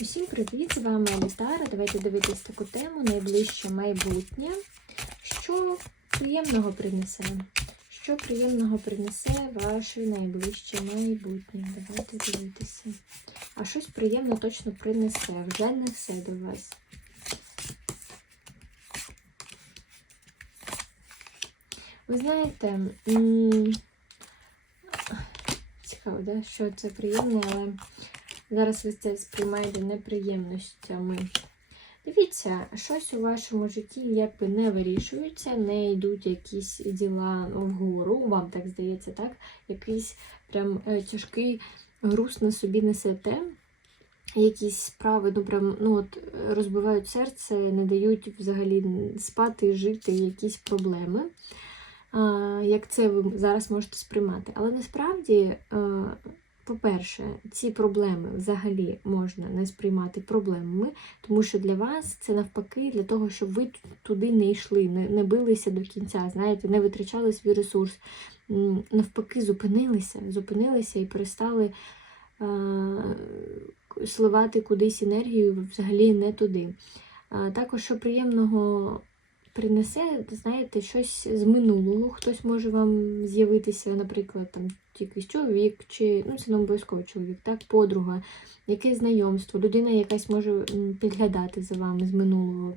Усім привіт! З вами Алітара. Давайте дивитись таку тему найближче майбутнє. Що приємного принесе? Що приємного принесе ваше найближче майбутнє? Давайте дивитися. А щось приємно точно принесе, вже несе до вас. Ви знаєте, цікаво, да? що це приємне, але зараз ви це сприймаєте неприємностями. Дивіться, щось у вашому житті якби не вирішується, не йдуть якісь діла вгору, вам так здається, так? Якийсь прям е, тяжкий груз на собі несете. Якісь справи ну, прям, ну, от, розбивають серце, не дають взагалі спати, жити, якісь проблеми. Як це ви зараз можете сприймати. Але насправді, е, по-перше, ці проблеми взагалі можна не сприймати проблемами, тому що для вас це навпаки для того, щоб ви туди не йшли, не, не билися до кінця, знаєте, не витрачали свій ресурс. Навпаки, зупинилися, зупинилися і перестали е, сливати кудись енергію взагалі не туди. Також, що приємного принесе, знаєте, щось з минулого. Хтось може вам з'явитися, наприклад, там якийсь чоловік, чи ну це не обов'язково чоловік, так, подруга, якесь знайомство, людина якась може підглядати за вами з минулого,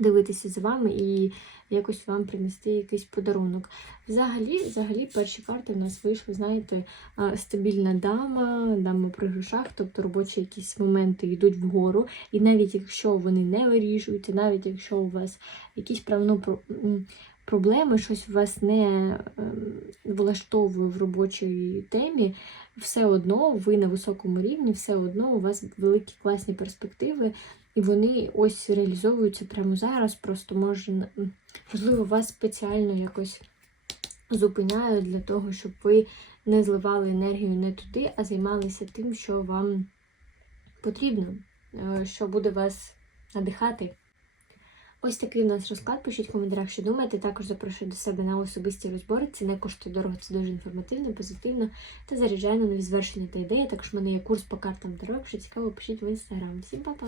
дивитися з вами і якось вам принести якийсь подарунок. Взагалі, взагалі, перші карти в нас вийшли, знаєте, стабільна дама, дама при грошах, тобто робочі якісь моменти йдуть вгору. І навіть якщо вони не вирішуються, навіть якщо у вас якісь м, проблеми, щось вас не ем, влаштовує в робочій темі, все одно ви на високому рівні, все одно у вас великі класні перспективи, і вони ось реалізовуються прямо зараз. Просто може, м, можливо, вас спеціально якось зупиняють для того, щоб ви не зливали енергію не туди, а займалися тим, що вам потрібно, е, що буде вас надихати. Ось такий у нас розклад. Пишіть в коментарях, що думаєте. Також запрошую до себе на особисті розбори. Це не коштує дорого, це дуже інформативно, позитивно та заряджає на нові звершення та ідеї. Також в мене є курс по картам дорог. Якщо цікаво, пишіть в інстаграм. Всім па-па!